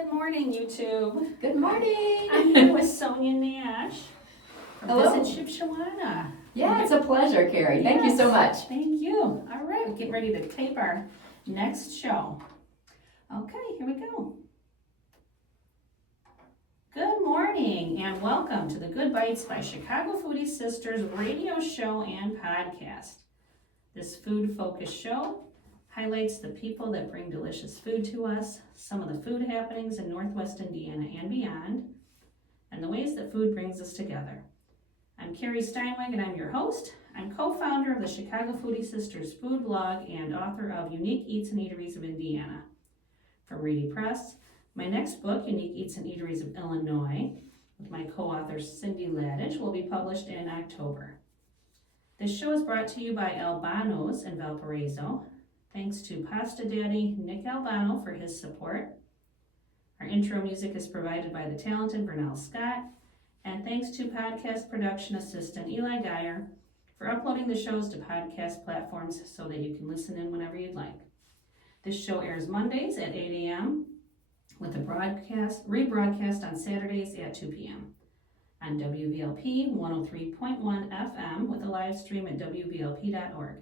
Good morning, YouTube. Good morning. I'm here with Sonya Nash from Hello. Visit Shipshewana. Yeah, it's a pleasure, Carrie. Thank you so much. Thank you. All right, we're getting ready to tape our next show. Okay, here we go. Good morning and welcome to the Good Bites by Chicago Foodie Sisters radio show and podcast. This food-focused show highlights the people that bring delicious food to us, some of the food happenings in Northwest Indiana and beyond, and the ways that food brings us together. I'm Carrie Steinweg and I'm your host. I'm co-founder of the Chicago Foodie Sisters food blog and author of Unique Eats and Eateries of Indiana. From Reedy Press, my next book, Unique Eats and Eateries of Illinois, with my co-author Cindy Ladich, will be published in October. This show is brought to you by Albano's in Valparaiso. Thanks to Pasta Daddy Nick Albano for his support. Our intro music is provided by the talented Vernell Scott. And thanks to podcast production assistant Eli Geyer for uploading the shows to podcast platforms so that you can listen in whenever you'd like. This show airs Mondays at 8 a.m. with a rebroadcast on Saturdays at 2 p.m. on WVLP 103.1 FM with a live stream at WVLP.org.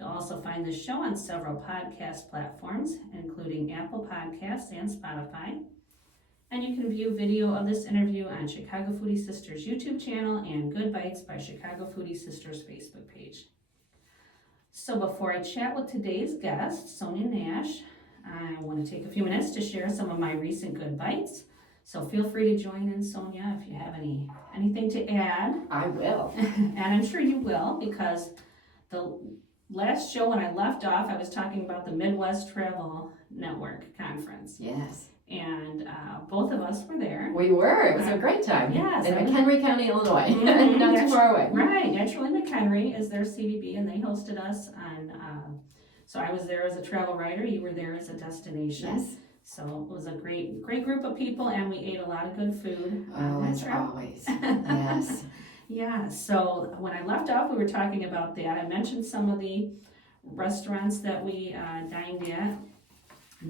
You'll also find this show on several podcast platforms, including Apple Podcasts and Spotify. And you can view video of this interview on Chicago Foodie Sisters YouTube channel and Good Bites by Chicago Foodie Sisters Facebook page. So before I chat with today's guest, Sonya Nash, I want to take a few minutes to share some of my recent Good Bites. So feel free to join in, Sonya, if you have anything to add. I will. And I'm sure you will, because the last show when I left off, I was talking about the Midwest Travel Network Conference. Yes. And both of us were there. We were. It was a great time. Yes. In McHenry County, Illinois. Not too far away. Right. Naturally McHenry is their CVB, and they hosted us on, so I was there as a travel writer. You were there as a destination. Yes. So it was a great group of people, and we ate a lot of good food. Oh, as always. Yes. Yeah, so when I left off, we were talking about that. I mentioned some of the restaurants that we dined at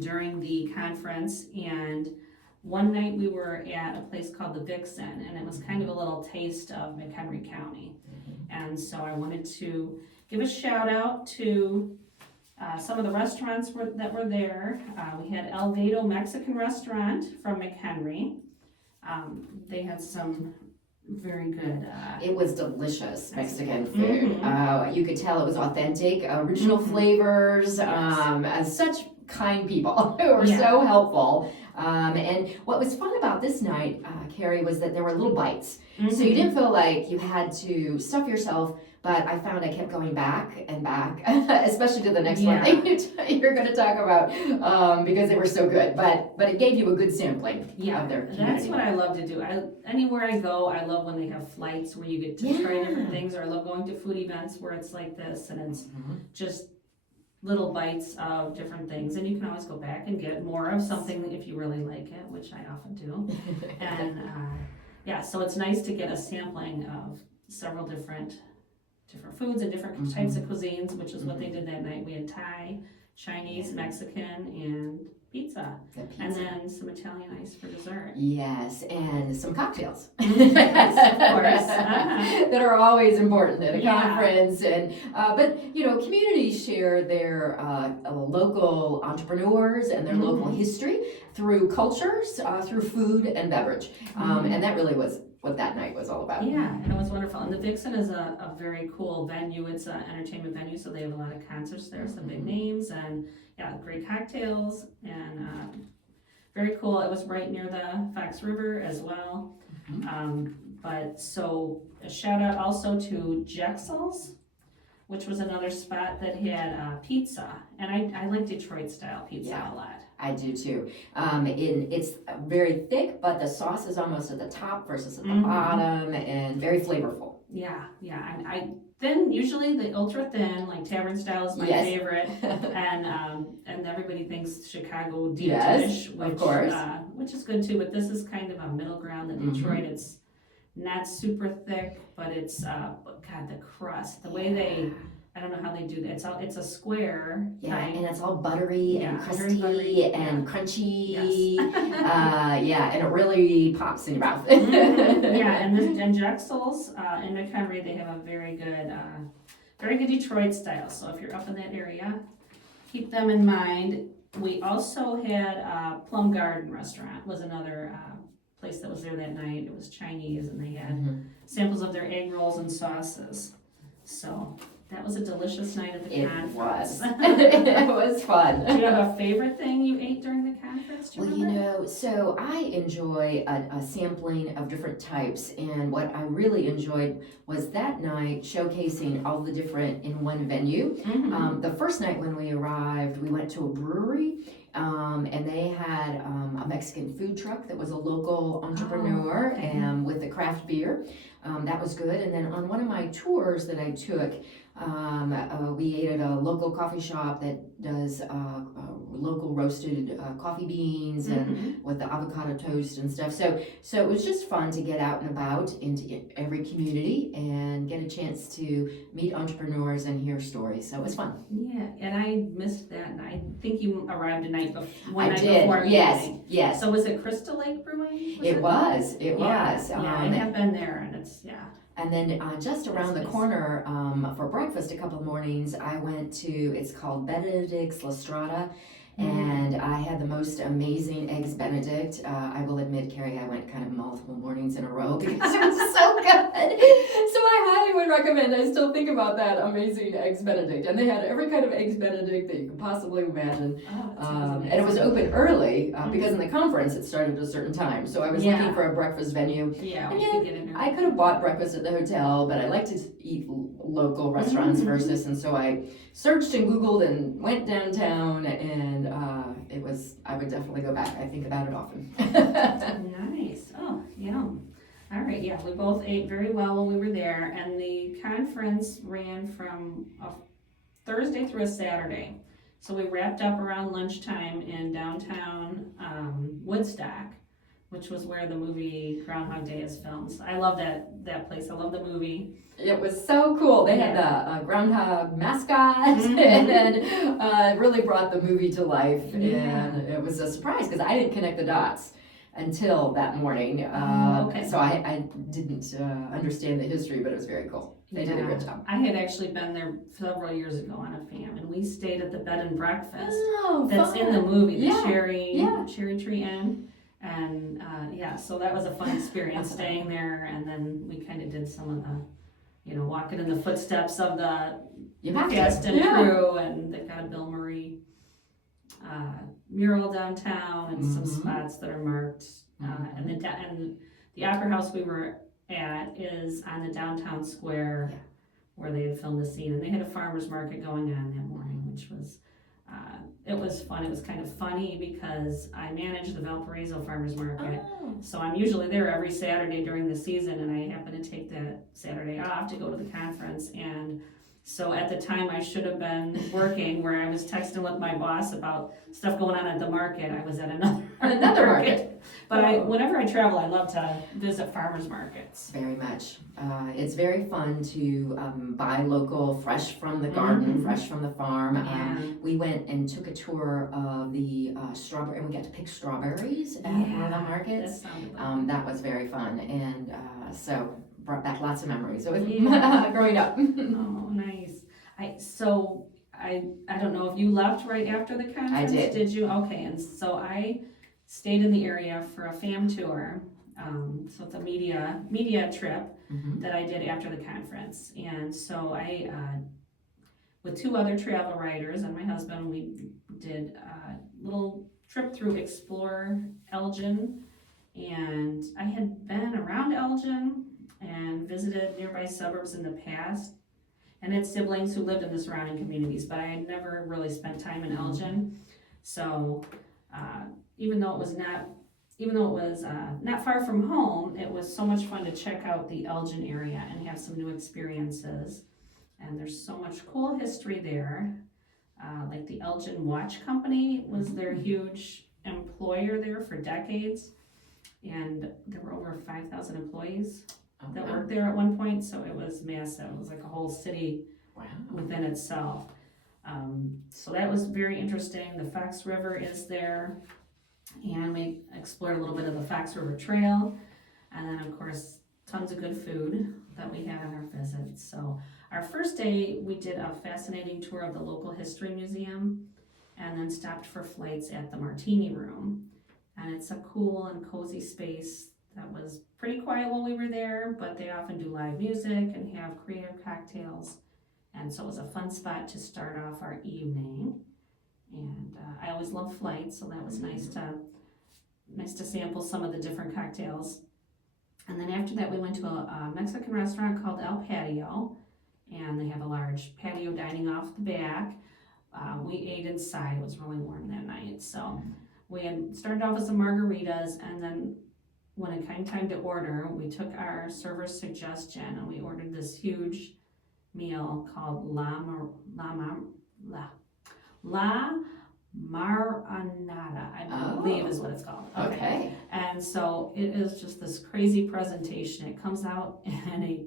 during the conference, and one night we were at a place called the Vixen, and it was kind of a little taste of McHenry County. And so I wanted to give a shout out to some of the restaurants that were there. We had El Vedo Mexican Restaurant from McHenry. They had some very good. It was delicious Mexican food. You could tell it was authentic, original flavors, as such kind people who were so helpful. And what was fun about this night, Carrie, was that there were little bites. So you didn't feel like you had to stuff yourself, but I found I kept going back and back, especially to the next one that you're going to talk about, because they were so good. But it gave you a good sampling of their community. That's what I love to do. Anywhere I go, I love when they have flights where you get to try different things, or I love going to food events where it's like this, and it's just little bites of different things, and you can always go back and get more of something if you really like it, which I often do. And so it's nice to get a sampling of several different foods and different types of cuisines, which is what they did that night. We had Thai, Chinese, Mexican, and pizza. And then some Italian ice for dessert. Yes, and some cocktails. Yes, of course. That are always important at a conference. And but communities share their local entrepreneurs and their local history through cultures, through food and beverage. And that really was what that night was all about. Yeah, and it was wonderful. And the Vixen is a very cool venue. It's an entertainment venue, so they have a lot of concerts there, some big names, and great cocktails, and very cool. It was right near the Fox River as well. But so a shout out also to Jexel's, which was another spot that had pizza, and I like Detroit style pizza a lot. I do too. It's very thick, but the sauce is almost at the top versus at the bottom, and very flavorful. Yeah. I thin, usually the ultra thin, like tavern style is my favorite, and everybody thinks Chicago deep dish, which is good too. But this is kind of a middle ground. In Detroit, it's not super thick, but it's the crust, the way they I don't know how they do that. It's a square. Yeah, type. and it's all buttery and very crusty buttery, and crunchy. Yes. Yeah, and it really pops in your mouth. Yeah, and Jexel's in McHenry, they have a very good Detroit style. So if you're up in that area, keep them in mind. We also had Plum Garden Restaurant was another place that was there that night. It was Chinese, and they had samples of their egg rolls and sauces. So that was a delicious night at the conference. It was fun. Do you have a favorite thing you ate during the conference? Do you Well, remember? so I enjoy a sampling of different types, and what I really enjoyed was that night showcasing all the different in one venue. The first night when we arrived, we went to a brewery, and they had a Mexican food truck that was a local entrepreneur and with the craft beer. That was good. And then on one of my tours that I took, we ate at a local coffee shop that does local roasted coffee beans and with the avocado toast and stuff. So it was just fun to get out and about into every community and get a chance to meet entrepreneurs and hear stories. So it was fun. Yeah, and I missed that, and I think you arrived one I night did. before. Yes. So was it Crystal Lake Brewing? It was. Yeah, I have been there, and it's And then just around the corner for breakfast a couple of mornings, I went to, it's called Benedict's La Strada, and I had the most amazing Eggs Benedict. I will admit, Carrie, I went kind of multiple mornings in a row because it was so good. So I highly would recommend, I still think about that amazing Eggs Benedict. And they had every kind of Eggs Benedict that you could possibly imagine. And it was open early because in the conference it started at a certain time. So I was looking for a breakfast venue. Yeah, and you could get in there. I could have bought breakfast at the hotel, but I like to eat local restaurants versus, and so I searched and Googled and went downtown, and I would definitely go back. I think about it often. Nice. Oh, yum. All right, yeah, we both ate very well while we were there, and the conference ran from a Thursday through a Saturday. So we wrapped up around lunchtime in downtown Woodstock, which was where the movie Groundhog Day is filmed. So I love that place. I love the movie. It was so cool. They had the groundhog mascot, and then really brought the movie to life. And it was a surprise because I didn't connect the dots until that morning. So I didn't understand the history, but it was very cool. They did a good job. I had actually been there several years ago on a fam, and we stayed at the bed and breakfast that's fun. in the movie, the Yeah. Cherry Tree Inn. And so that was a fun experience staying there, and then we kind of did some of the, walking in the footsteps of the cast and crew, and they've got a Bill Murray mural downtown and some spots that are marked. And the Opera House we were at is on the downtown square where they had filmed the scene, and they had a farmer's market going on that morning, which was it was fun. It was kind of funny because I manage the Valparaiso Farmers Market, so I'm usually there every Saturday during the season, and I happen to take that Saturday off to go to the conference. And so at the time I should have been working, where I was texting with my boss about stuff going on at the market, I was at another market. But whenever I travel, I love to visit farmers markets. Very much. It's very fun to buy local, fresh from the garden, fresh from the farm. We went and took a tour of the strawberry, and we got to pick strawberries at one of the markets. That was very fun, and so brought back lots of memories of growing up. Oh, nice. I don't know if you left right after the conference. I did. Did you? Okay, and so I stayed in the area for a fam tour. So it's a media trip that I did after the conference, and so I, with two other travel writers and my husband, we did a little trip through Explore Elgin, and I had been around Elgin and visited nearby suburbs in the past, and had siblings who lived in the surrounding communities, but I had never really spent time in Elgin. So even though it was not far from home, it was so much fun to check out the Elgin area and have some new experiences. And there's so much cool history there. Like the Elgin Watch Company was their huge employer there for decades, and there were over 5,000 employees that worked there at one point, so it was massive. It was like a whole city within itself. So that was very interesting. The Fox River is there, and we explored a little bit of the Fox River Trail, and then of course tons of good food that we had on our visit. So our first day we did a fascinating tour of the local history museum, and then stopped for flights at the Martini Room, and it's a cool and cozy space that was pretty quiet while we were there, but they often do live music and have creative cocktails. And so it was a fun spot to start off our evening. And I always love flights, so that was nice to sample some of the different cocktails. And then after that, we went to a Mexican restaurant called El Patio, and they have a large patio dining off the back. We ate inside. It was really warm that night, so we had started off with some margaritas, and then when it came time to order, we took our server's suggestion and we ordered this huge meal called La Maranada, I believe is what it's called. Okay. And so it is just this crazy presentation. It comes out in a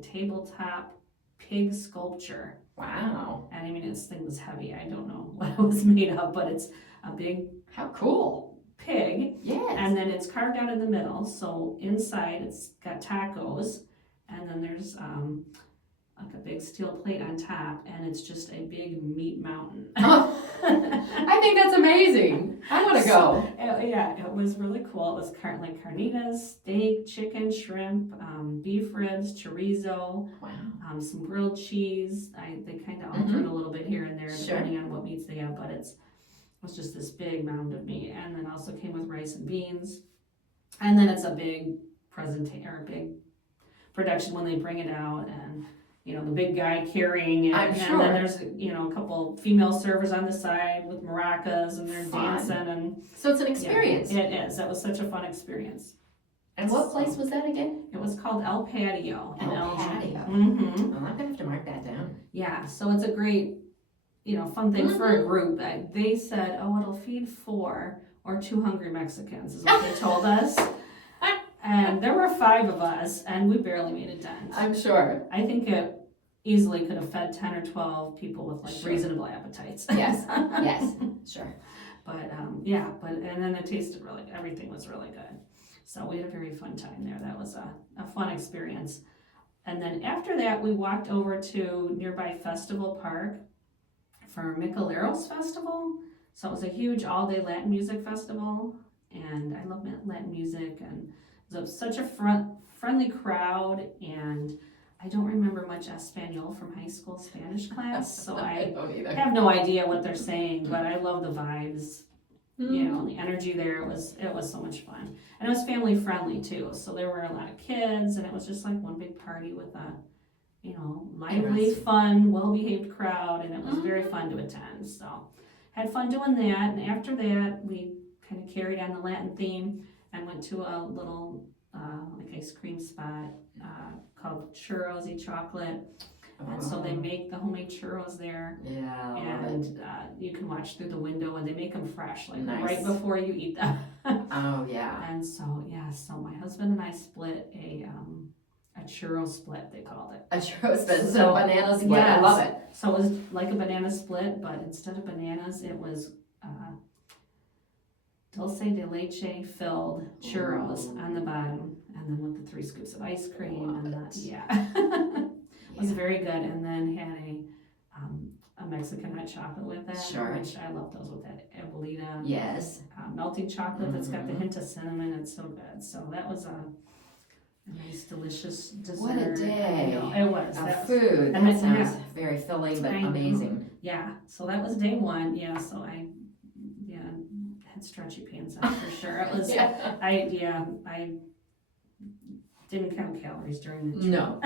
tabletop pig sculpture. Wow. And I mean, this thing was heavy. I don't know what it was made of, but it's a big How cool. pig. Yes. And then it's carved out in the middle. So inside it's got tacos, and then there's like a big steel plate on top, and it's just a big meat mountain. I think that's amazing. I want to go. Yeah, it was really cool. It was like carnitas, steak, chicken, shrimp, beef ribs, chorizo, Wow. some grilled cheese. They kind of alter it a little bit here and there depending on what meats they have, but it was just this big mound of meat, and then also came with rice and beans. And then it's a big presentation or a big production when they bring it out, and the big guy carrying it. I'm and sure. then there's a couple female servers on the side with maracas, and they're dancing, and so it's an experience. Yeah, it is. That was such a fun experience. And what place was that again? It was called El Patio in El LG. Patio. Mm-hmm. Well, I'm gonna have to mark that down. Yeah, so it's a great fun thing for a group. They said, it'll feed 4 or 2 hungry Mexicans is what they told us. And there were 5 of us, and we barely made a dent. I'm sure. I think it easily could have fed 10 or 12 people with reasonable appetites. Yes, yes, sure. But and then it tasted everything was really good. So we had a very fun time there. That was a fun experience. And then after that, we walked over to nearby Festival Park for Micheleros Festival. So it was a huge all-day Latin music festival, and I love Latin music, and it was such a friendly crowd, and I don't remember much Espanol from high school Spanish class, so I have no idea what they're saying, but I love the vibes, the energy there. It was so much fun, and it was family friendly too. So there were a lot of kids, and it was just like one big party with a lively, fun, well-behaved crowd, and it was very fun to attend. So had fun doing that, and after that we kind of carried on the Latin theme and went to a little ice cream spot called Churros y Chocolate. And so they make the homemade churros there. Yeah, and you can watch through the window, and they make them fresh, nice. Right before you eat them. Oh yeah. And so my husband and I split a churro split, they called it. A churro split, so banana split. Yes. I love it. So it was like a banana split, but instead of bananas, it was dulce de leche filled churros on the bottom, and then with the 3 scoops of ice cream, it was very good. And then had a Mexican hot chocolate with it, which I love those with that abuelita. Yes. Melting chocolate that's got the hint of cinnamon. It's so good. So that was a nice, delicious dessert. What a day! It was. Food. That sounds very filling, but amazing. Yeah. So that was day 1. Yeah. So I had stretchy pants on for sure. It was. I didn't count calories during the trip. No.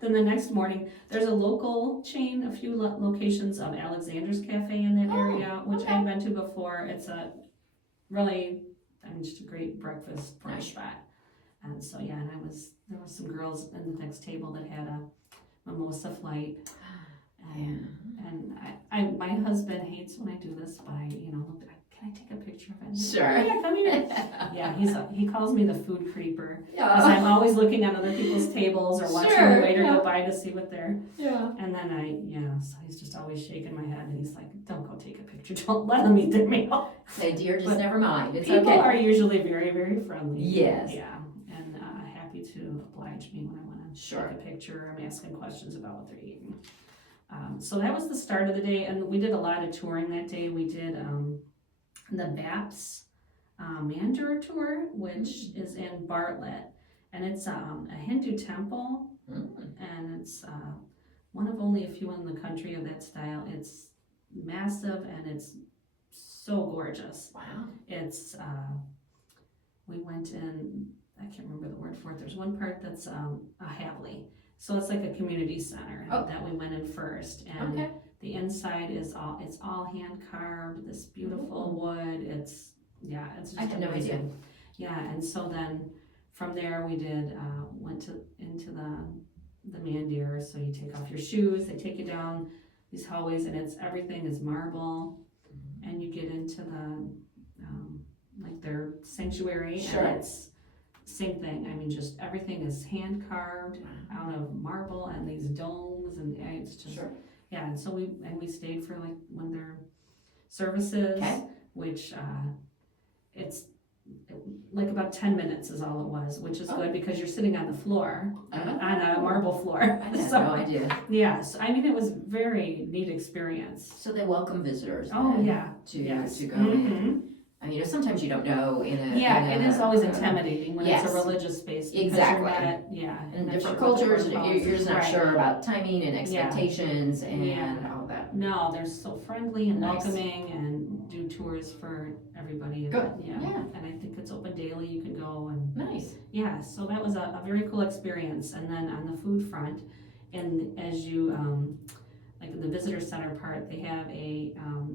Then the next morning, there's a local chain, a few locations of Alexander's Cafe in that area, which I've been to before. It's a really, just a great breakfast brunch spot. And so there were some girls in the next table that had a mimosa flight. And my husband hates when I do this by, can I take a picture of it Sure. Oh, yeah, come here. Yeah, he calls me the food creeper. Yeah. Because I'm always looking at other people's tables or watching Sure, the waiter yeah. go by to see what they're. Yeah. And then so he's just always shaking my head and he's like, don't go take a picture. Don't let them eat their meal. Say, dear, just But never mind. It's people okay. are usually very, very friendly. Yes. Yeah. And happy to oblige me when I want to Sure. take a picture. I'm asking questions about what they're eating. So that was the start of the day, and we did a lot of touring that day. We did the BAPS Mandir tour, which is in Bartlett, and it's a Hindu temple, and it's one of only a few in the country of that style. It's massive and it's so gorgeous. Wow. It's we went in, I can't remember the word for it. There's one part that's a Havli. So it's like a community center that we went in first, and the inside is all hand carved. This beautiful wood. It's just I had no amazing. idea. Yeah, and so then from there we did went into the mandir. So you take off your shoes. They take you down these hallways, and everything is marble, and you get into the like their sanctuary, Sure. and it's same thing. I mean, just everything is hand carved out of marble and these domes, and it's just and so we stayed for like one of their services, which it's like about 10 minutes is all it was, which is good because you're sitting on the floor on a marble floor. I had no idea. Yes, I mean it was very neat experience. So they welcome visitors. Oh then yeah, to go in. I mean, sometimes you don't know in a it is always intimidating when it's a religious space. Exactly. In different cultures, you're just not sure about timing and expectations and all that. No, they're so friendly and welcoming and do tours for everybody. Good. Yeah. And I think it's open daily. You can go and. Nice. Yeah, so that was a very cool experience. And then on the food front, and as you like in the visitor center part, they have a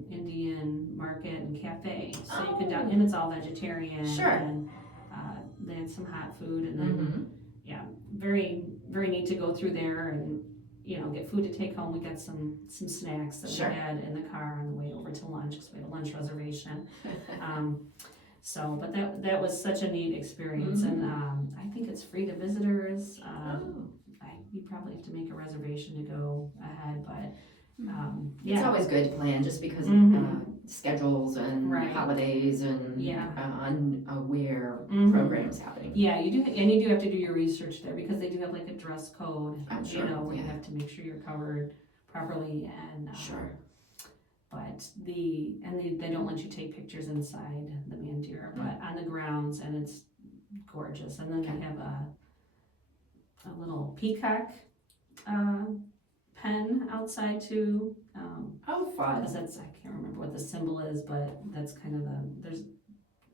Indian market and cafe, so you can and it's all vegetarian. Sure. And they had some hot food, and then very very neat to go through there and get food to take home. We got some snacks that we had in the car on the way over to lunch because we had a lunch reservation. But that was such a neat experience, and I think it's free to visitors. You probably have to make a reservation to go ahead, but it's always good to plan just because schedules and holidays and unaware programs happening. Yeah, you do, and you do have to do your research there because they do have like a dress code. I'm sure. Where you have to make sure you're covered properly and But they don't let you take pictures inside the mandir, but on the grounds, and it's gorgeous. And then they have a little peacock pen outside too. Fun. Because I can't remember what the symbol is, but that's kind of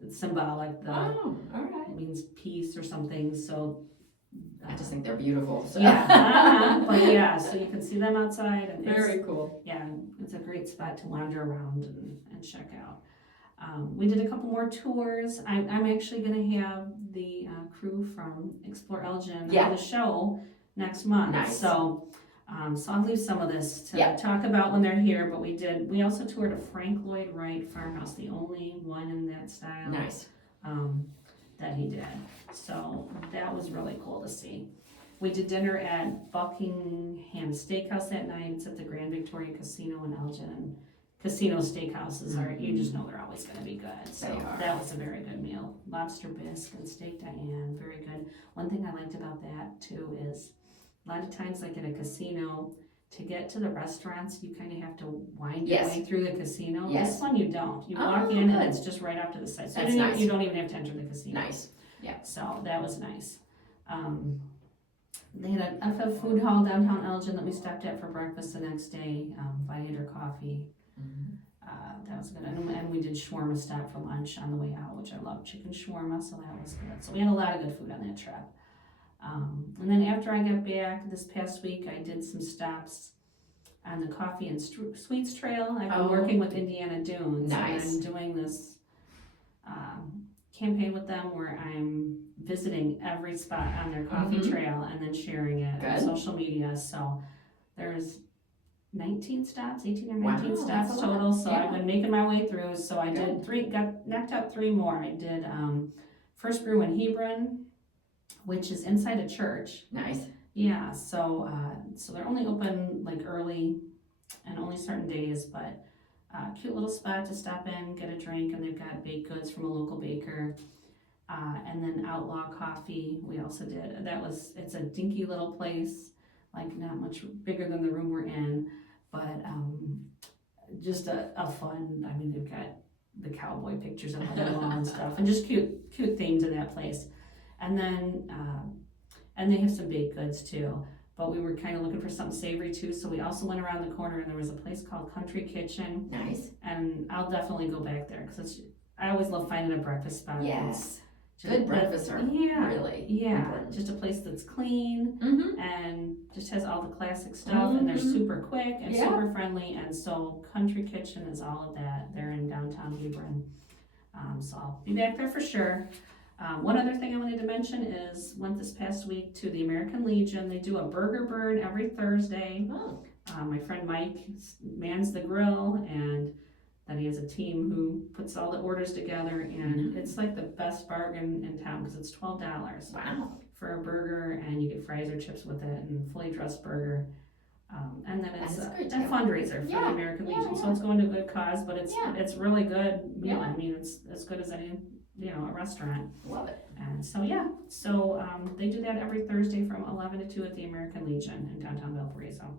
it's symbolic. It means peace or something. So I just think they're beautiful. So. So you can see them outside, and very cool. Yeah, it's a great spot to wander around and check out. We did a couple more tours. I'm actually going to have the crew from Explore Elgin on the show next month. Nice. So I'll leave some of this to talk about when they're here. But we also toured a Frank Lloyd Wright farmhouse, the only one in that style. Nice. That he did. So that was really cool to see. We did dinner at Buckingham Steakhouse that night. It's at the Grand Victoria Casino in Elgin. And casino steakhouses you just know they're always going to be good. So that was a very good meal. Lobster bisque and steak Diane, very good. One thing I liked about that too is a lot of times like at a casino, to get to the restaurants, you kind of have to wind your way through the casino. Yes. This one you don't. You walk in and it's just right off to the side. So you don't even have to enter the casino. Nice. Yeah. So that was nice. They had a FF food hall downtown Elgin that we stopped at for breakfast the next day. Viator coffee. That was good. And we did shawarma stop for lunch on the way out, which I love chicken shawarma, so that was good. So we had a lot of good food on that trip. And then after I got back this past week, I did some stops on the Coffee and Sweets Trail. I've been working with Indiana Dunes. Nice. And I'm doing this campaign with them where I'm visiting every spot on their coffee trail and then sharing it on social media. So there's 19 stops, 18 or Wow, 19 that's stops a lot. total. So Yeah. I've been making my way through. So I did knocked out 3 more. I did First Brew in Hebron, which is inside a church. Nice. Yeah, so they're only open like early and only certain days, but cute little spot to stop in, get a drink, and they've got baked goods from a local baker. And then Outlaw Coffee, we also did. It's a dinky little place, like not much bigger than the room we're in, but just a fun, I mean, they've got the cowboy pictures up on the wall and stuff, and just cute themes in that place. And then, and they have some baked goods too, but we were kind of looking for something savory too, so we also went around the corner and there was a place called Country Kitchen. Nice. And I'll definitely go back there, because I always love finding a breakfast spot. Yes. Good breakfast are really important. Just a place that's clean and just has all the classic stuff, and they're super quick and super friendly, and so Country Kitchen is all of that. They're in downtown Hebron, so I'll be back there for sure. One other thing I wanted to mention is went this past week to the American Legion. They do a burger burn every Thursday. My friend Mike mans the grill, and then he has a team who puts all the orders together, and it's like the best bargain in town, because it's $12 for a burger, and you get fries or chips with it, and fully dressed burger. And then it's a fundraiser for the American Legion, so it's going to a good cause, but it's really good meal. I mean, it's as good as any a restaurant. Love it. And so they do that every Thursday from 11 to 2 at the American Legion in downtown Valparaiso.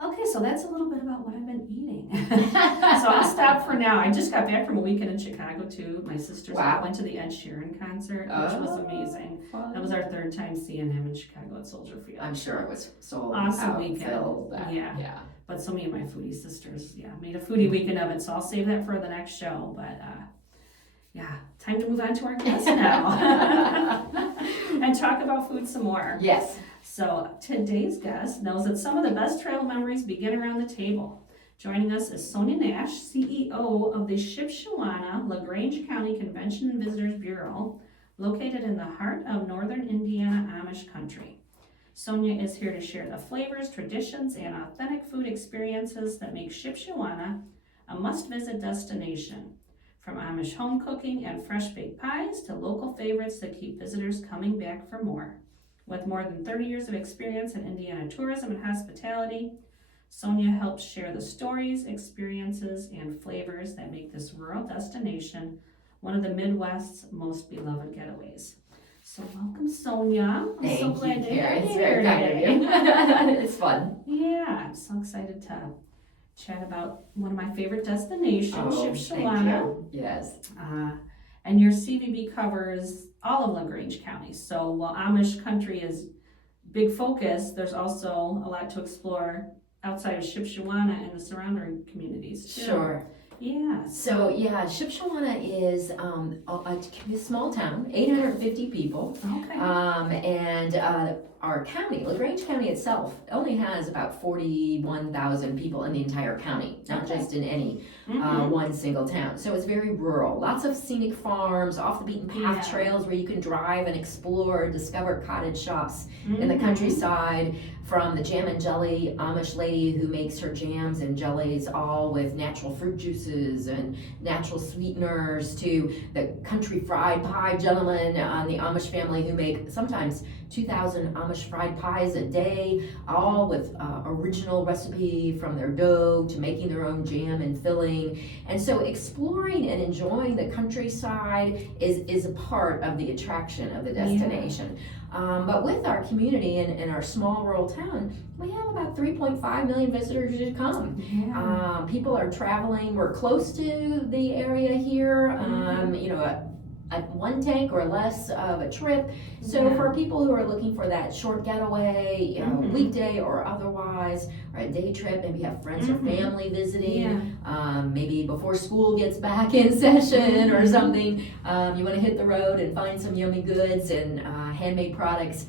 Okay, so that's a little bit about what I've been eating. So I'll stop for now. I just got back from a weekend in Chicago too. My sisters went to the Ed Sheeran concert, which was amazing. Fun. That was our 3rd time seeing him in Chicago at Soldier Field. I'm sure it was so awesome weekend. Yeah. But so me and my foodie sisters, made a foodie weekend of it. So I'll save that for the next show. But time to move on to our guest now and talk about food some more. Yes. So today's guest knows that some of the best travel memories begin around the table. Joining us is Sonya Nash, CEO of the Shipshewana, Grange County Convention and Visitors Bureau, located in the heart of northern Indiana Amish country. Sonya is here to share the flavors, traditions, and authentic food experiences that make Shipshewana a must-visit destination. From Amish home cooking and fresh baked pies to local favorites that keep visitors coming back for more. With more than 30 years of experience in Indiana tourism and hospitality, Sonya helps share the stories, experiences, and flavors that make this rural destination one of the Midwest's most beloved getaways. So welcome, Sonya. I'm so glad to have you here today. It's fun. Yeah, I'm so excited to chat about one of my favorite destinations, Shipshewana. Thank you. Yes. And your CVB covers all of LaGrange County. So while Amish country is big focus, there's also a lot to explore outside of Shipshewana and the surrounding communities too. Sure. Yeah. So Shipshewana is a small town, 850 people. Okay. And our county, LaGrange County itself, only has about 41,000 people in the entire county, not just in any one single town. So it's very rural. Lots of scenic farms, off the beaten path trails where you can drive and explore, discover cottage shops in the countryside, from the jam and jelly Amish lady who makes her jams and jellies all with natural fruit juices and natural sweeteners, to the country fried pie gentleman the Amish family who make sometimes 2,000 Amish fried pies a day, all with original recipe from their dough to making their own jam and filling. And so exploring and enjoying the countryside is a part of the attraction of the destination. But with our community and our small rural town, we have about 3.5 million visitors who come. Yeah. People are traveling. We're close to the area here, at one tank or less of a trip. So for people who are looking for that short getaway, weekday or otherwise, or a day trip, maybe have friends or family visiting, maybe before school gets back in session or something, you want to hit the road and find some yummy goods and handmade products.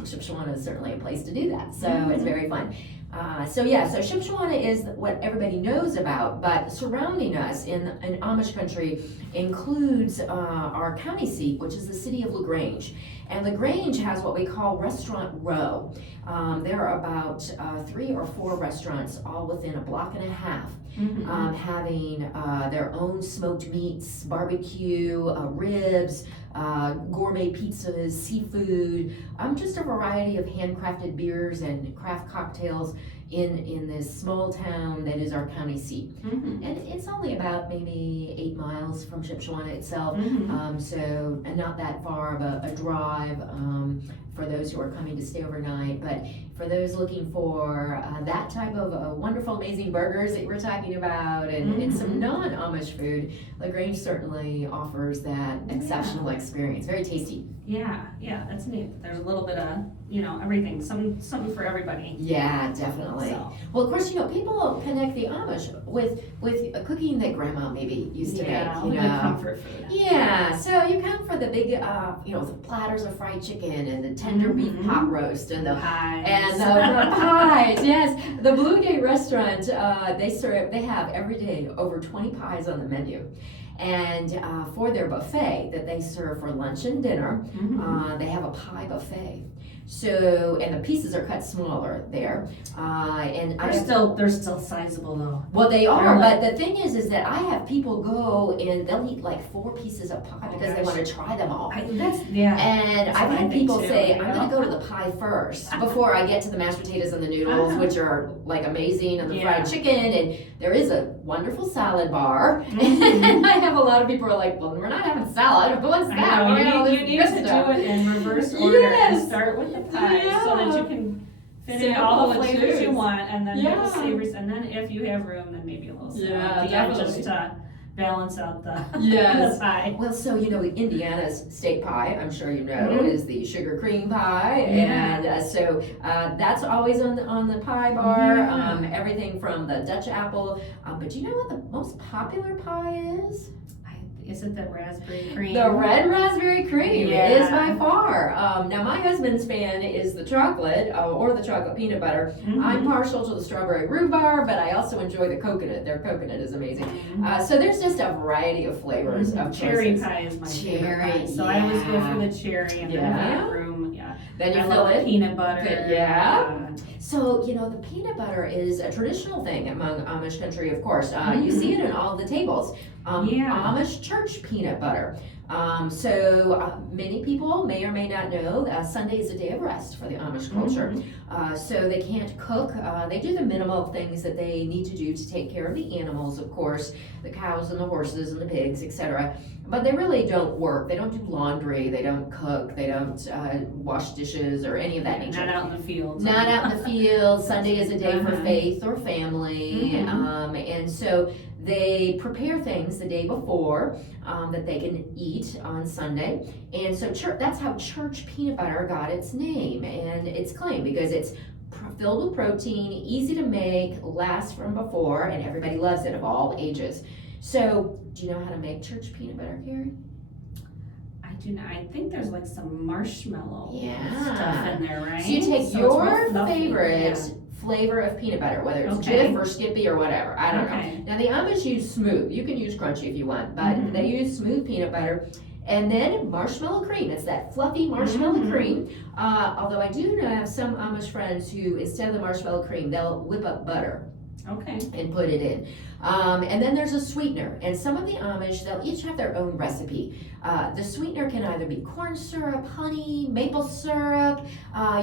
Shipshewana is certainly a place to do that, so it's very fun. So Shipshewana is what everybody knows about, but surrounding us in Amish country includes our county seat, which is the city of LaGrange. And LaGrange has what we call Restaurant Row. There are about 3 or 4 restaurants all within a block and a half, having their own smoked meats, barbecue, ribs, gourmet pizzas, seafood, just a variety of handcrafted beers and craft cocktails in this small town that is our county seat. And it's only about maybe 8 miles from Shipshewana itself, so not that far of a drive for those who are coming to stay overnight. But for those looking for that type of wonderful, amazing burgers that we're talking about and some non-Amish food, LaGrange certainly offers that exceptional experience. Very tasty. Yeah, that's neat. There's a little bit of, everything, something for everybody. Yeah, definitely. So. Well, of course, people connect the Amish with a cooking that Grandma maybe used to make. The comfort food. Yeah, so you come for the big, the platters of fried chicken and the tender beef pot roast and the pies. And the pies. Yes, the Blue Day restaurant. They have every day over 20 pies on the menu. And for their buffet that they serve for lunch and dinner, they have a pie buffet. So, and the pieces are cut smaller there. And they're still sizable though. Well, they are, but the thing is that I have people go and they'll eat like 4 pieces of pie because they want to try them all. And I've had people say, too, I'm going to go to the pie first before I get to the mashed potatoes and the noodles, which are like amazing, and the fried chicken, and there is a wonderful salad bar. And I have a lot of people who are like, well, we're not having salad. What's that? You need to do it in reverse order and start with the pie so that you can fit in all the flavors you want, and then the savories, and then if you have room, then maybe a little salad. Just to balance out the, the pie. Well, so Indiana's state pie, I'm sure you know, is the sugar cream pie, and so that's always on the pie bar. Everything from the Dutch apple, but do you know what the most popular pie is? Is it the raspberry cream? The red raspberry cream is by far. Now my husband's fan is the chocolate or the chocolate peanut butter. I'm partial to the strawberry rhubarb, but I also enjoy the coconut. Their coconut is amazing. So there's just a variety of flavors of cherry pie is my favorite pie. So I always go for the cherry, and then if I have room, then you I fill love it. Peanut butter. So the peanut butter is a traditional thing among Amish country, of course. You see it in all the tables. Amish church peanut butter. Many people may or may not know that Sunday is a day of rest for the Amish culture. So they can't cook. They do the minimal things that they need to do to take care of the animals, of course, the cows and the horses and the pigs, etc. But they really don't work. They don't do laundry. They don't cook. They don't wash dishes or any of that nature. Not out in the fields. Not out in the fields. Sunday is a day for faith or family. And so they prepare things the day before that they can eat on Sunday. And so that's how church peanut butter got its name and its claim, because it's filled with protein, easy to make, lasts from before, and everybody loves it of all ages. So, do you know how to make church peanut butter, Carrie? I do not. I think there's like some marshmallow stuff in there, right? So you take your favorite flavor of peanut butter, whether it's Jif or Skippy or whatever. I don't know. Now the Amish use smooth. You can use crunchy if you want, but they use smooth peanut butter. And then marshmallow cream. It's that fluffy marshmallow cream. Although I do have some Amish friends who, instead of the marshmallow cream, they'll whip up butter. And put it in. And then there's a sweetener. And some of the Amish, they'll each have their own recipe. The sweetener can either be corn syrup, honey, maple syrup,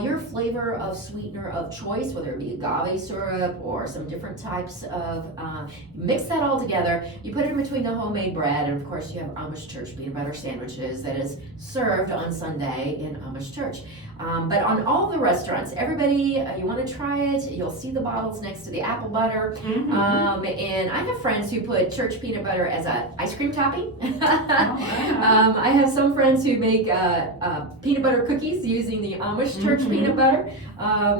your flavor of sweetener of choice, whether it be agave syrup or some different types of, mix that all together. You put it in between the homemade bread, and of course you have Amish church peanut butter sandwiches that is served on Sunday in Amish church. But on all the restaurants, everybody, you want to try it, you'll see the bottles next to the apple butter. And I have friends who put church peanut butter as an ice cream topping. I have some friends who make peanut butter cookies using the Amish church peanut butter.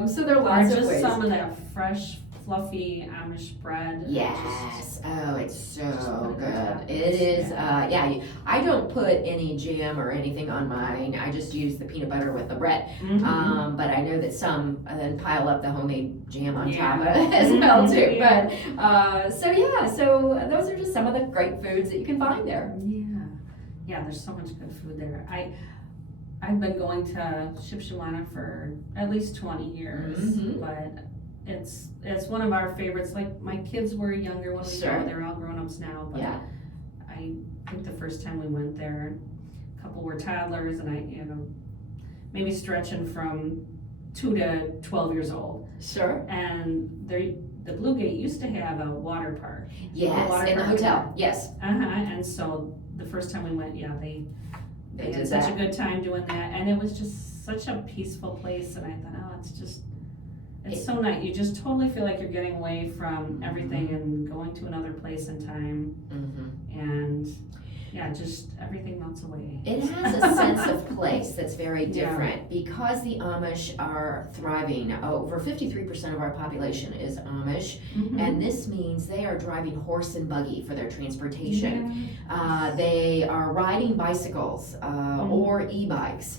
So there are lots of ways. Or just some of that fresh fluffy Amish bread. Yes. Oh, it's so put it good. on top. It is. Yeah. I don't put any jam or anything on mine. I just use the peanut butter with the bread. Mhm. But I know that some then pile up the homemade jam on Yeah. top of it as well too. Yeah. But so those are just some of the great foods that you can find there. Yeah, there's so much good food there. I've been going to Shipshewana for at least 20 years, Mhm. but it's one of our favorites. Like, my kids were younger when we Sure. go. They're all grown-ups now, but Yeah. I think the first time we went there, a couple were toddlers, and maybe stretching from 2 to 12 years old. Sure. And the Blue Gate used to have a water park. Yes, in the hotel. Yes. And so the first time we went, they They had did such that. a good time doing that, and it was just such a peaceful place. And I thought, it's so nice. You just totally feel like you're getting away from everything and going to another place in time, and just everything melts away. It has a sense of place that's very Yeah. different because the Amish are thriving. Over 53% of our population is Amish, and this means they are driving horse and buggy for their transportation. They are riding bicycles or e-bikes.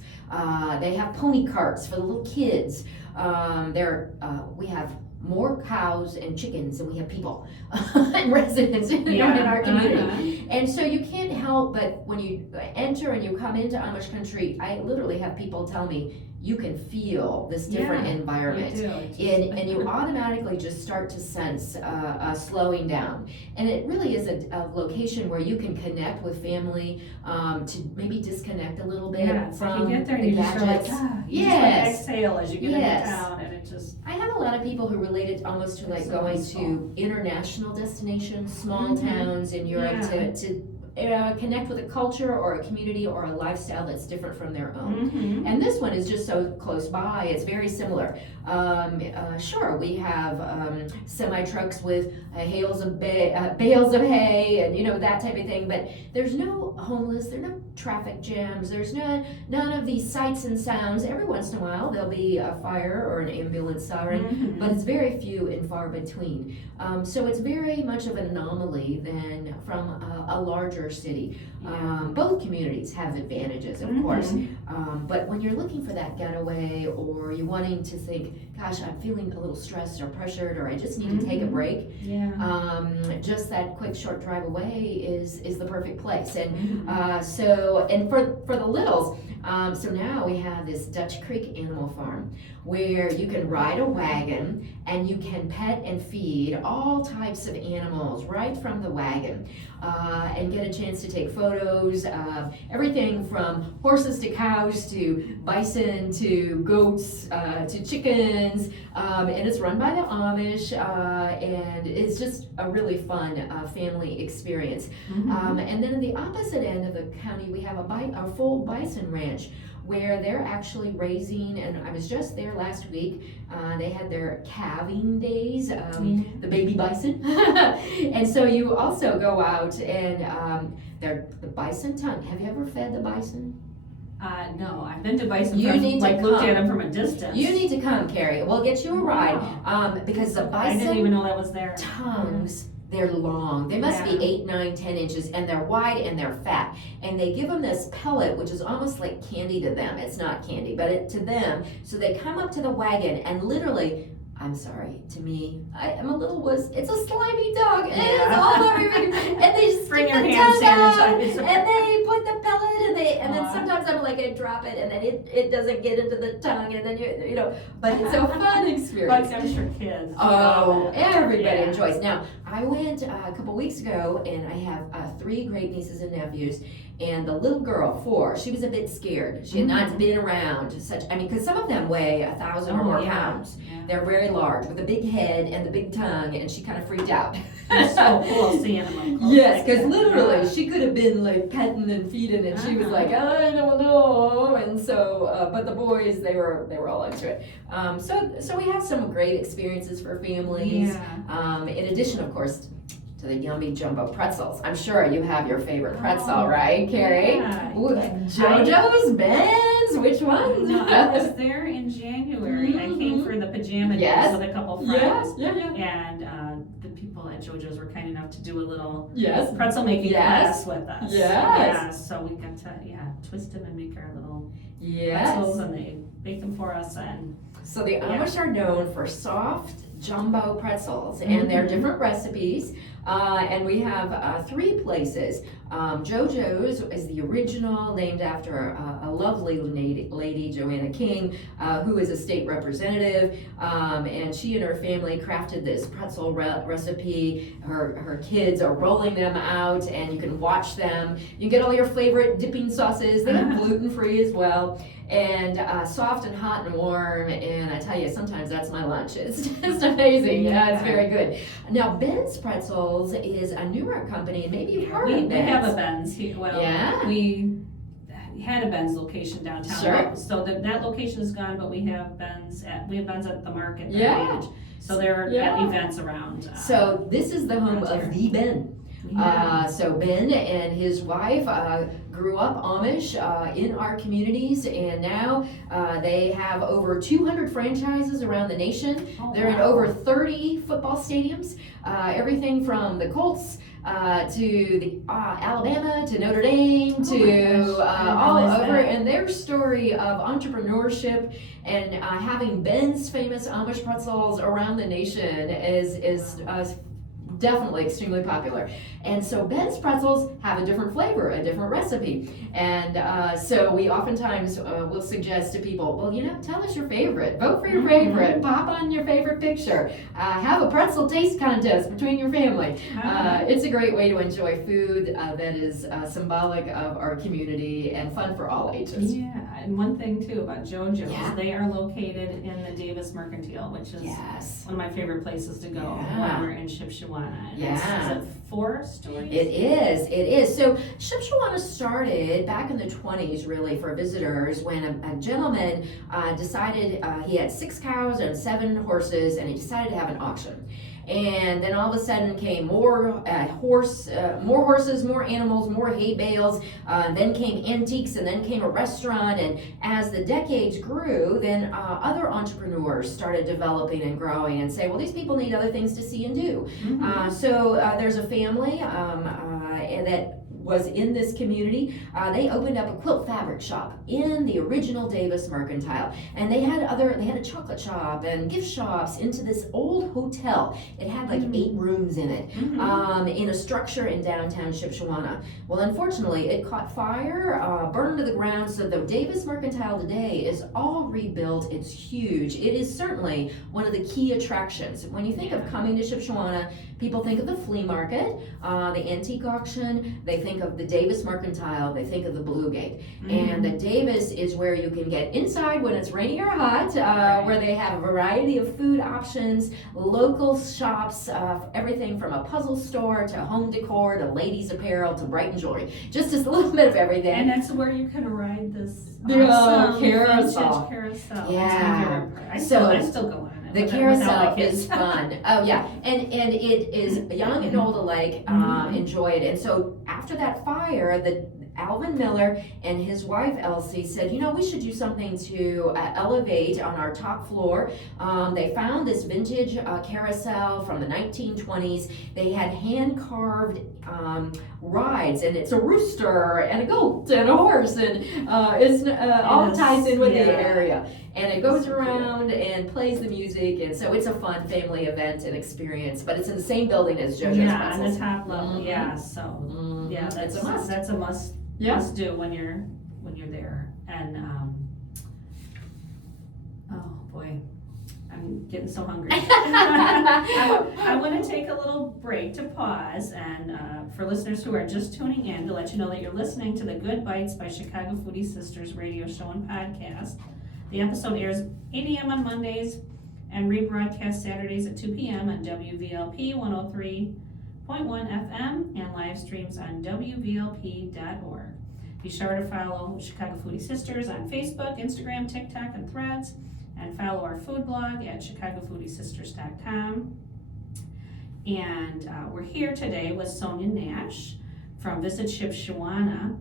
They have pony carts for the little kids. We have more cows and chickens than we have people and residents in our community. And so you can't help but when you enter and you come into Amish country, I literally have people tell me, you can feel this different environment. And you automatically just start to sense a slowing down. And it really is a location where you can connect with family, to maybe disconnect a little bit from you get there and the you just gadgets. you just exhale as you get into town, and it just... I have a lot of people who relate it almost to like going to international destinations, small towns in Europe to connect with a culture or a community or a lifestyle that's different from their own. And this one is just so close by. It's very similar. Sure, we have semi-trucks with bales of hay and that type of thing, but there's no homeless, there's no traffic jams, there's none of these sights and sounds. Every once in a while there'll be a fire or an ambulance siren, but it's very few and far between. So it's very much of an anomaly than from a larger city. Both communities have advantages, of course, but when you're looking for that getaway or you're wanting to think, gosh, I'm feeling a little stressed or pressured, or I just need to take a break, just that quick short drive away is the perfect place. And for the littles, so now we have this Dutch Creek Animal Farm where you can ride a wagon and you can pet and feed all types of animals right from the wagon, and get a chance to take photos of everything from horses to cows to bison to goats to chickens, and it's run by the Amish, and it's just a really fun family experience. And then at the opposite end of the county we have a full bison ranch where they're actually raising, and I was just there last week, they had their calving days, the baby bison. And so you also go out and the bison tongue. Have you ever fed the bison? No, I've been to bison You farms, need to looked come. at them from a distance. You need to come, Carrie. We'll get you a ride, because the I didn't even bison know that was there. tongues, they're long. They must be 8, 9, 10 inches, and they're wide and they're fat. And they give them this pellet, which is almost like candy to them. It's not candy, but to them. So they come up to the wagon and literally, I'm sorry, to me, I am a little wuss. It's a slimy dog, and it's all over your finger. And they just Bring stick your the hand tongue out, sanitizer. and they put the pellet, and then sometimes I'm like, I drop it, and then it doesn't get into the tongue, and then but it's a fun experience. But I'm sure kids. Oh, everybody enjoys. Now, I went a couple weeks ago, and I have 3 great nieces and nephews, and the little girl, 4, she was a bit scared. She had not been around because some of them weigh 1,000 or more pounds. They're very large with a big head and the big tongue, and she kind of freaked out. It's so cool seeing them up close. Yes, because literally she could have been like petting and feeding, and she was like, I don't know. And so, but the boys, they were all into it. So we have some great experiences for families. In addition, of course, to the yummy jumbo pretzels. I'm sure you have your favorite pretzel, right, Carrie? Yeah. Ooh, JoJo's, Ben's, which one? No, I was there in January. I came for the pajama Yes. days with a couple friends. Yeah. And the people at JoJo's were kind enough to do a little Yes. pretzel making Yes. class with us. Yes. Yeah, so we got to twist them and make our little pretzels, and they baked them for us. And so the Amish are known for soft jumbo pretzels, and they're different recipes. And we have 3 places. JoJo's is the original, named after a lovely lady, Joanna King, who is a state representative. And she and her family crafted this pretzel recipe. Her kids are rolling them out, and you can watch them. You get all your favorite dipping sauces. They have gluten-free as well. And soft and hot and warm, and I tell you, sometimes that's my lunch. It's just amazing. Yeah, it's very good. Now, Ben's Pretzels is a newer company, and maybe you've heard of Ben's. We have a Ben's. We had a Ben's location downtown. Sure. So that location is gone, but we have Ben's at the market. Yeah. So they're at events around. So this is the home of the Ben. Yeah. So Ben and his wife grew up Amish in our communities, and now they have over 200 franchises around the nation. They're in over 30 football stadiums, everything from the Colts to the Alabama to Notre Dame to all over. And their story of entrepreneurship and having Ben's famous Amish pretzels around the nation is definitely extremely popular. And so Ben's pretzels have a different flavor, a different recipe. And so we oftentimes will suggest to people, well, tell us your favorite. Vote for your favorite. Pop on your favorite picture. Have a pretzel taste contest between your family. It's a great way to enjoy food that is symbolic of our community and fun for all ages. Yeah, and one thing too about JoJo's, they are located in the Davis Mercantile, which is one of my favorite places to go when we're in Shipshewana. And is it 4 stories? It is. So Shipshewana started back in the 20s, really, for visitors, when a gentleman decided he had 6 cows and 7 horses, and he decided to have an auction. And then all of a sudden came more horses, more animals, more hay bales. Then came antiques, and then came a restaurant. And as the decades grew, then other entrepreneurs started developing and growing, and say, well, these people need other things to see and do. So there's a family that was in this community. They opened up a quilt fabric shop in the original Davis Mercantile, and they had a chocolate shop and gift shops into this old hotel. It had like 8 rooms in it, in a structure in downtown Shipshewana. Well, unfortunately, it caught fire, burned to the ground. So the Davis Mercantile today is all rebuilt. It's huge. It is certainly one of the key attractions. When you think of coming to Shipshewana, people think of the flea market, the antique auction. They think of the Davis Mercantile. They think of the Blue Gate. And the Davis is where you can get inside when it's rainy or hot, where they have a variety of food options, local shops, everything from a puzzle store to home decor to ladies apparel to Brighton jewelry. Just a little bit of everything. And that's where you can ride this carousel. Vintage carousel. Yeah. That's my favorite part. I still go on it. The carousel is fun. Oh yeah, and it is young and old alike enjoy it. And so after that fire, Alvin Miller and his wife Elsie said, we should do something to elevate on our top floor. They found this vintage carousel from the 1920s. They had hand-carved rides, and it's a rooster and a goat and a horse, and it's all ties in with the area. And it goes around and plays the music, and so it's a fun family event and experience. But it's in the same building as JoJo's Pretzels. On the top level. Yeah, so that's a must. That's a must do when you're there. And oh boy, I'm getting so hungry. I want to take a little break to pause, and for listeners who are just tuning in, to let you know that you're listening to the Good Bites by Chicago Foodie Sisters radio show and podcast. The episode airs 8 a.m. on Mondays and rebroadcast Saturdays at 2 p.m. on WVLP 103.1 FM and live streams on WVLP.org. Be sure to follow Chicago Foodie Sisters on Facebook, Instagram, TikTok, and Threads, and follow our food blog at chicagofoodiesisters.com. And we're here today with Sonya Nash from Visit Shipshewana.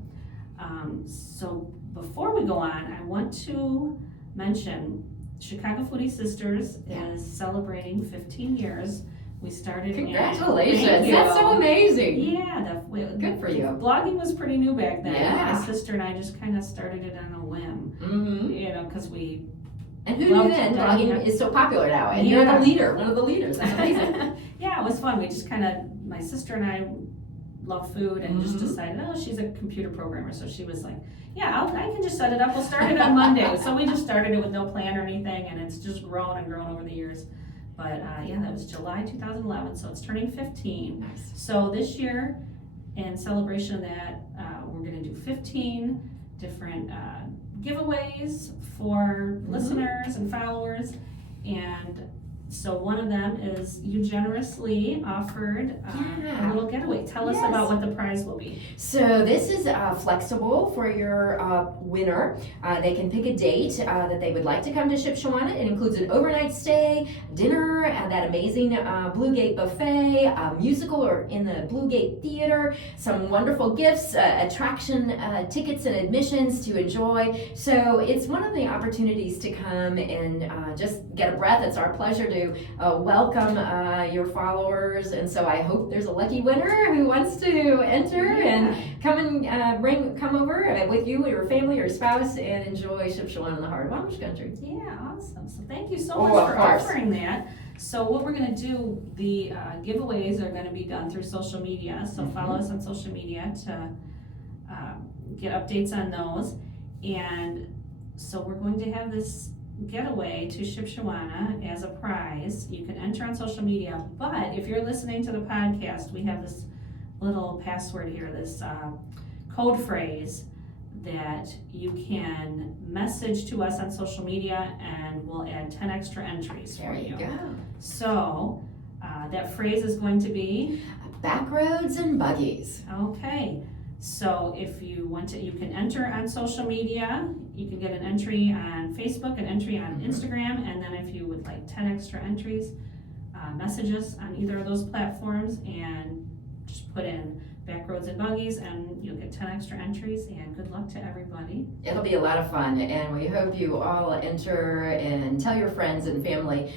So before we go on, I want to mention Chicago Foodie Sisters is celebrating 15 years. We started. Congratulations! That's so amazing. Yeah, good for you. Blogging was pretty new back then. Yeah. My sister and I just kind of started it on a whim. Because we. And who knew then blogging is so popular now, and you're the leader, one of the leaders. That's amazing. Yeah, it was fun. We just kind of, my sister and I love food and just decided, she's a computer programmer, so she was like, yeah, I can just set it up. We'll start it on Monday. So we just started it with no plan or anything, and it's just grown and grown over the years. But that was July 2011, so it's turning 15. Nice. So this year, in celebration of that, we're going to do 15 different giveaways for listeners and followers. And so one of them is you generously offered a little getaway. Tell us about what the prize will be. So this is flexible for your winner. They can pick a date that they would like to come to Shipshewana. It includes an overnight stay, dinner at that amazing Blue Gate buffet, a musical or in the Blue Gate Theater, some wonderful gifts, attraction tickets and admissions to enjoy. So it's one of the opportunities to come and just get a breath. It's our pleasure to welcome your followers, and so I hope there's a lucky winner who wants to enter and come over with you, your family, your spouse, and enjoy Shipshewana in the heart of Amish country. Yeah, awesome. So thank you so much for offering that. So what we're going to do, the giveaways are going to be done through social media. So follow us on social media to get updates on those. And so we're going to have this getaway to Shipshewana as a prize. You can enter on social media, but if you're listening to the podcast, we have this little password here, this code phrase that you can message to us on social media, and we'll add 10 extra entries for you. There you go. So that phrase is going to be Backroads and Buggies. Okay. So if you want to, you can enter on social media. You can get an entry on Facebook, an entry on Instagram, and then if you would like 10 extra entries, message us on either of those platforms and just put in Backroads and Buggies, and you'll get 10 extra entries. And good luck to everybody. It'll be a lot of fun, and we hope you all enter and tell your friends and family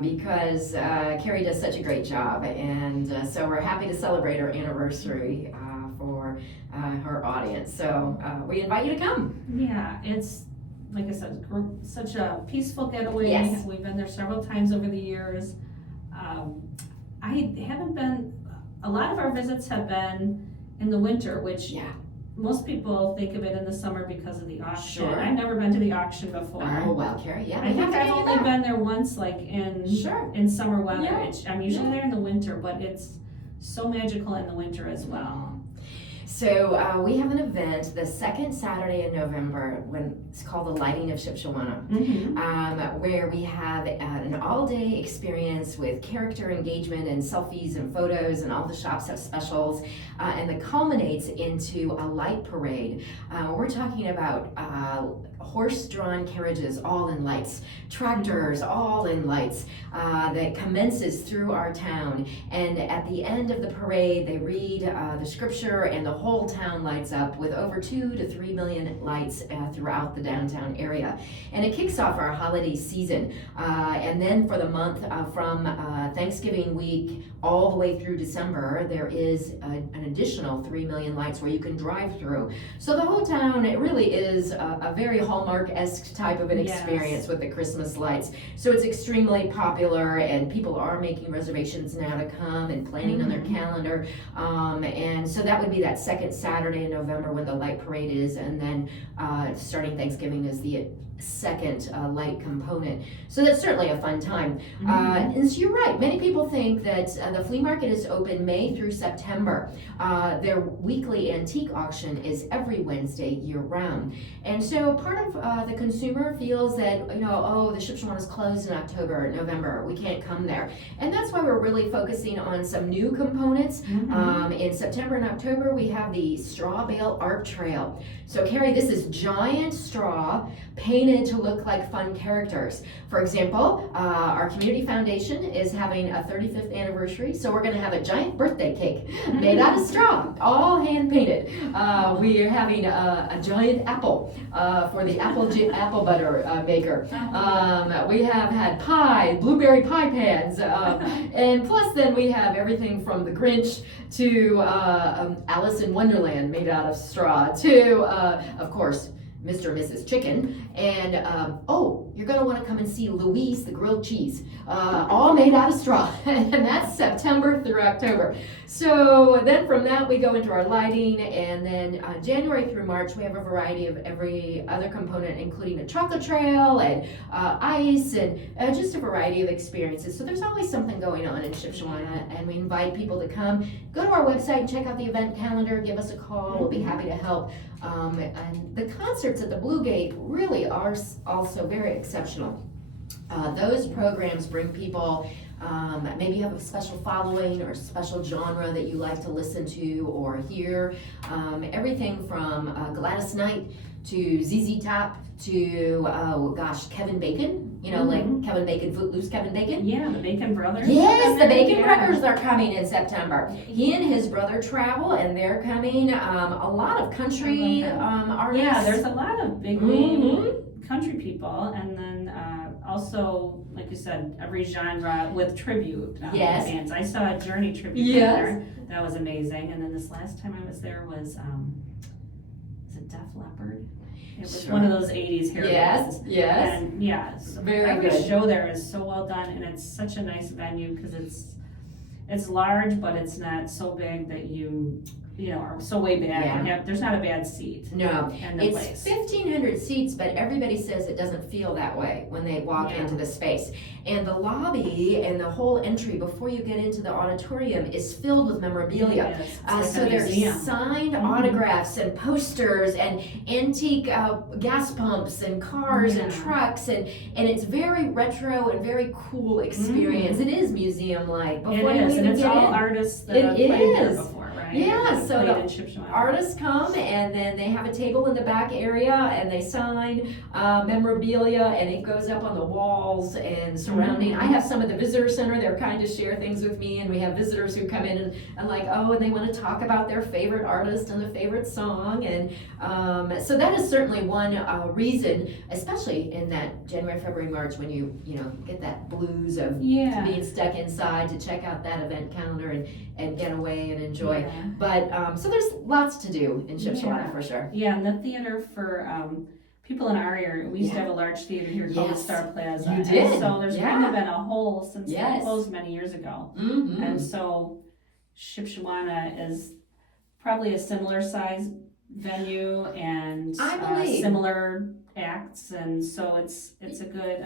because Carrie does such a great job, and so we're happy to celebrate our anniversary for her audience. So we invite you to come. Yeah, it's like I said, such a peaceful getaway. Yes. We've been there several times over the years. I haven't been. A lot of our visits have been in the winter, which most people think of it in the summer because of the auction. Sure. I've never been to the auction before. Oh, well, Carrie, I think I've only been there once, like in summer weather. Yeah. I'm usually there in the winter, but it's so magical in the winter as well. So we have an event the second Saturday in November when it's called the Lighting of Shipshewana, where we have an all-day experience with character engagement and selfies and photos, and all the shops have specials, and it culminates into a light parade. We're talking about horse-drawn carriages all in lights, tractors all in lights, that commences through our town, and at the end of the parade they read the scripture, and the whole town lights up with over 2 to 3 million lights throughout the downtown area. And it kicks off our holiday season, and then for the month from Thanksgiving week all the way through December, there is an additional 3 million lights where you can drive through. So the whole town, it really is a very Hallmark-esque type of an experience with the Christmas lights. So it's extremely popular, and people are making reservations now to come and planning on their calendar. And so that would be that second Saturday in November when the light parade is, and then starting Thanksgiving is the second light component. So that's certainly a fun time. And so you're right, many people think that the flea market is open May through September. Their weekly antique auction is every Wednesday year-round. And so part of the consumer feels that, the Shipshewana is closed in October, November, we can't come there. And that's why we're really focusing on some new components. In September and October, we have the straw bale art trail. So Carrie, this is giant straw painted painted to look like fun characters. For example, our community foundation is having a 35th anniversary, so we're going to have a giant birthday cake made out of straw, all hand painted. We are having a giant apple for the apple butter maker. We have had pie, blueberry pie pans, and plus then we have everything from the Grinch to Alice in Wonderland made out of straw to, of course, Mr. and Mrs. Chicken, and you're going to want to come and see Louise the grilled cheese, all made out of straw, and that's September through October. So then from that we go into our lighting, and then January through March we have a variety of every other component, including a chocolate trail and ice and just a variety of experiences. So there's always something going on in Shipshewana, and we invite people to come. Go to our website, check out the event calendar, give us a call, we'll be happy to help. And the concerts at the Blue Gate really are also very exceptional. Those programs bring people, maybe you have a special following or a special genre that you like to listen to or hear. Everything from Gladys Knight to ZZ Top to, Kevin Bacon. You know, like Kevin Bacon, Footloose Kevin Bacon. Yeah, the Bacon Brothers. Yes, the Bacon Brothers are coming in September. He and his brother travel, and they're coming. A lot of country artists. Yeah, there's a lot of big name country people, and then also, like you said, every genre with tribute bands. I saw a Journey tribute there. That was amazing. And then this last time I was there was it Def Leppard? It was one of those 80s hair bands. Yes. And so every show there is so well done, and it's such a nice venue because it's large, but it's not so big that you are so way back. There's not a bad seat. No, it's place. 1,500 seats, but everybody says it doesn't feel that way when they walk into the space. And the lobby and the whole entry before you get into the auditorium is filled with memorabilia. So there's signed autographs and posters and antique gas pumps and cars and trucks, and it's very retro and very cool experience. It is museum-like. It is, and it's all artists that have played there before, right? Yeah, so the artists come, and then they have a table in the back area, and they sign memorabilia, and it goes up on the walls and surrounding. I have some at the visitor center. They're kind to share things with me, and we have visitors who come in and like, and they want to talk about their favorite artist and their favorite song, and so that is certainly one reason, especially in that January, February, March, when you get that blues of being stuck inside, to check out that event calendar and get away and enjoy. But so there's lots to do in Shipshewana for sure. Yeah, and the theater for people in our area, we used to have a large theater here called the Star Plaza. You did. And so there's kind of been a hole since it closed many years ago. And so Shipshewana is probably a similar size venue and similar acts, and so it's a good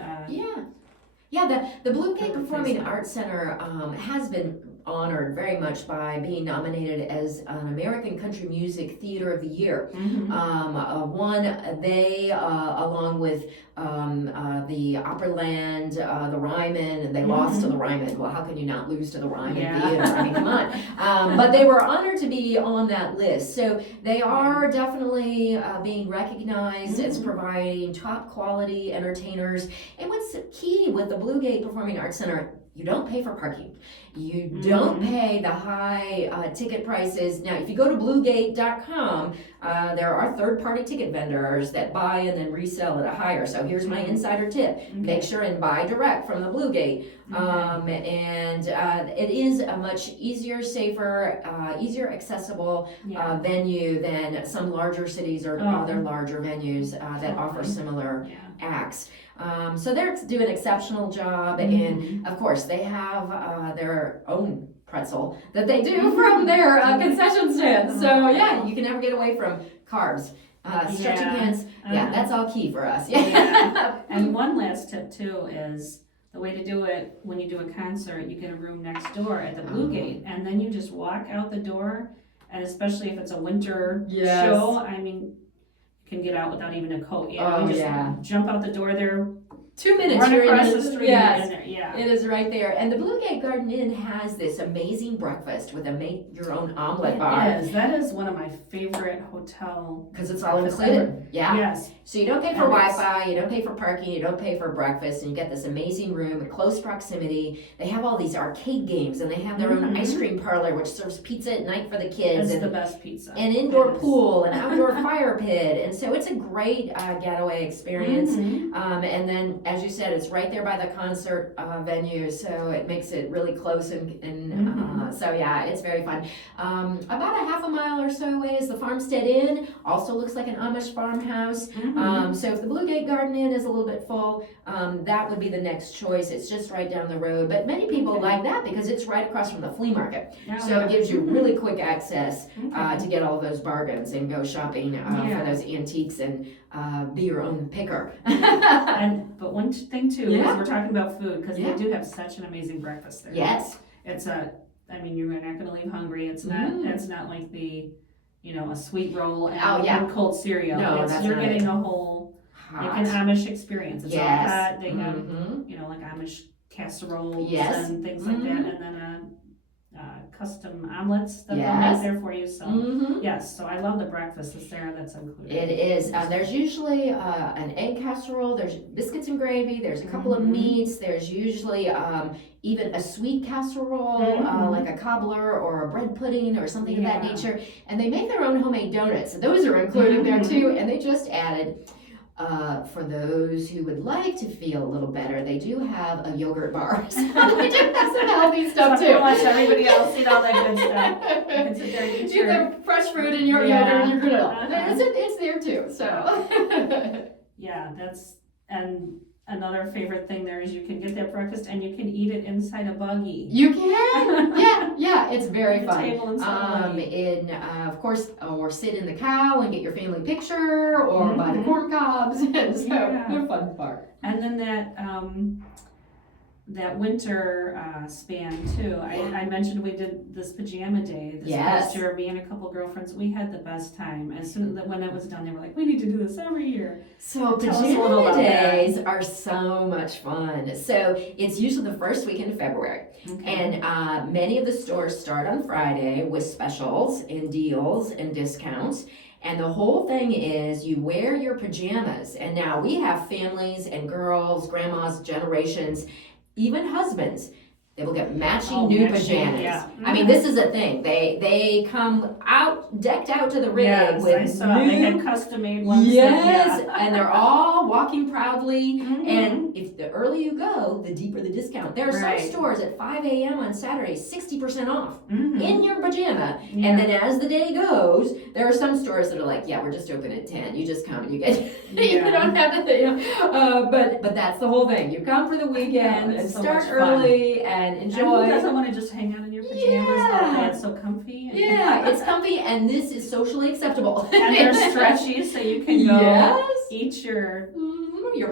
the Blue Gate Performing Arts Center has been honored very much by being nominated as an American Country Music Theater of the Year. Along with the Opryland, the Ryman, they lost to the Ryman. Well, how can you not lose to the Ryman Theater? I mean, come on. But they were honored to be on that list. So they are definitely being recognized as providing top quality entertainers. And what's key with the Blue Gate Performing Arts Center, you don't pay for parking. You don't pay the high ticket prices. Now, if you go to bluegate.com, there are third-party ticket vendors that buy and then resell at a higher. So here's my insider tip. Make sure and buy direct from the Blue Gate. And it is a much easier, safer, easier accessible venue than some larger cities or other larger venues that offer similar acts. So they're doing an exceptional job, and of course they have their own pretzel that they do from their concession stand. So you can never get away from carbs. Stretchy pants, that's all key for us. And one last tip too is the way to do it when you do a concert, you get a room next door at the Blue Gate, and then you just walk out the door, and especially if it's a winter show, I mean, you can get out without even a coat. Jump out the door there 2 minutes. Run you're in across it. the street. Yes. And yeah. It is right there. And the Blue Gate Garden Inn has this amazing breakfast with a make-your-own omelet bar. It is. That is one of my favorite hotel. Because it's all breakfasts included. ever. Yeah. Yes. So you don't pay for And it's- Wi-Fi, you don't pay for parking, you don't pay for breakfast, and you get this amazing room in close proximity. They have all these arcade games, and they have their own ice cream parlor, which serves pizza at night for the kids. It's and the best pizza. an indoor It is. pool, an outdoor fire pit, and so it's a great getaway experience. Mhm. And then, as you said, it's right there by the concert venue, so it makes it really close. So yeah, it's very fun. About a half a mile or so away is the Farmstead Inn. Also looks like an Amish farmhouse. So if the Blue Gate Garden Inn is a little bit full, that would be the next choice. It's just right down the road. But many people like that because it's right across from the flea market. So it gives you really quick access to get all of those bargains and go shopping for those antiques and be your own picker. But one thing too, is we're talking about food, because they do have such an amazing breakfast there. Yes. It's you're not going to leave hungry. It's not like the, a sweet roll and one cold cereal. No, that's you're not getting it. a whole, like Hot. an Amish experience. It's all hot. They have, Mhm. like Amish casseroles Yes. and things like that, and then custom omelets that they'll Yes. make there for you. So Mhm. yes, so I love the breakfast that's there. That's included. It is. There's usually an egg casserole. There's biscuits and gravy. There's a couple of meats. There's usually even a sweet casserole, like a cobbler or a bread pudding or something of that nature. And they make their own homemade donuts. So those are included there too. And they just added, for those who would like to feel a little better, they do have a yogurt bar. So they do have some healthy stuff too. So watch everybody else eat all that good stuff. You can sit there and eat You have the fresh fruit in your yogurt and your granola. It's there too. So yeah, and another favorite thing there is you can get that breakfast and you can eat it inside a buggy. You can, yeah, it's very fun. Table inside a buggy. Of course, or sit in the cow and get your family picture, or buy the corn cobs, and so the fun part. And then that winter span too. I mentioned we did this pajama day this past year. Me and a couple girlfriends, we had the best time. As soon as when it was done, they were like, "We need to do this every year." So pajama days are so much fun. So it's usually the first weekend of February, and many of the stores start on Friday with specials and deals and discounts. And the whole thing is you wear your pajamas. And now we have families and girls, grandmas, generations, even husbands. They will get matching new pajamas. Yeah. I mean, this is a thing. They come out decked out to the rig with I saw new. They had custom made ones. Yes, and they're all walking proudly. And if the earlier you go, the deeper the discount. There are some stores at 5 a.m. on Saturday, 60% off in your pajama. And then as the day goes, there are some stores that are like, we're just open at 10. You just come and you get. You don't have to. But that's the whole thing. You come for the weekend and so start early and enjoy. Who doesn't want to just hang out in your pajamas all day? It's so comfy. It's comfy, and this is socially acceptable. And they're stretchy, so you can go eat your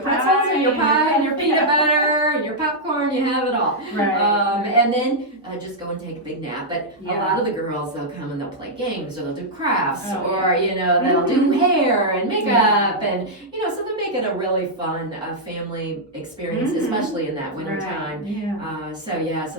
pretzels and your pie and your peanut butter and your popcorn. You have it all. And then just go and take a big nap. But a lot of the girls, they'll come and they'll play games, or they'll do crafts, or they'll do hair and makeup, and so they make it a really fun family experience, especially in that winter time. So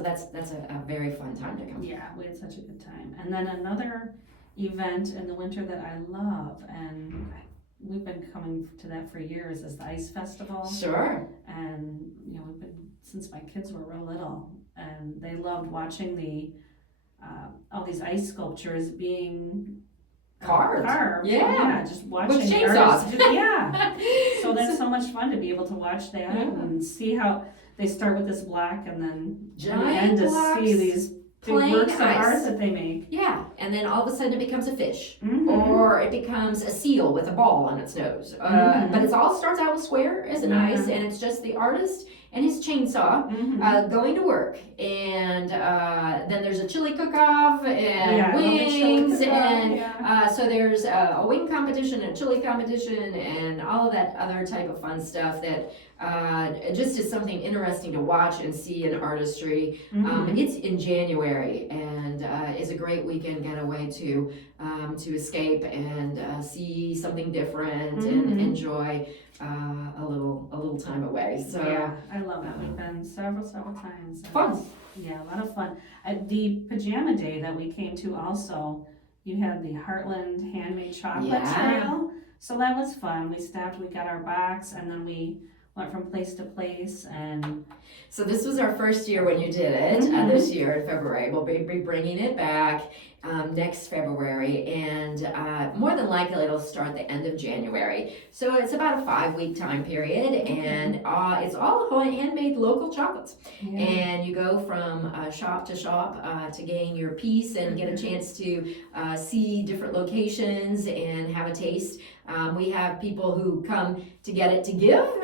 that's a very fun time to come. Yeah, we had such a good time. And then another event in the winter that I love, and we've been coming to that for years, is the Ice Festival. Sure. And we've been since my kids were real little, and they loved watching all these ice sculptures being carved. Yeah, just watching with the chainsaws. artists. So that's so much fun to be able to watch that and see how they start with this black, and then giant to see these big works of art that they make. Yeah, and then all of a sudden it becomes a fish, or it becomes a seal with a ball on its nose. But it all starts out with square as an ice, and it's just the artist and his chainsaw, Mhm. going to work. And then there's a chili cook-off and Yeah, I love the chili wings, cook-off, and yeah. so there's a wing competition, a chili competition, and all of that other type of fun stuff that just is something interesting to watch and see in artistry. Mhm. It's in January, and is a great weekend getaway to escape and see something different and Mhm. enjoy a little time away. So Yeah, I love it. We've been several times. And fun. yeah, a lot of fun. The pajama day that we came to also, you had the Heartland Handmade Chocolate Yeah. Trail. So that was fun. We stopped, we got our box, and then we went from place to place. And So this was our first year when you did it, this year in February. We'll be bringing it back next February, and more than likely it'll start the end of January. So it's about a 5-week time period, and it's all handmade local chocolates. yeah. And you go from shop to shop to gain your piece and get a chance to see different locations and have a taste. We have people who come to get it to give,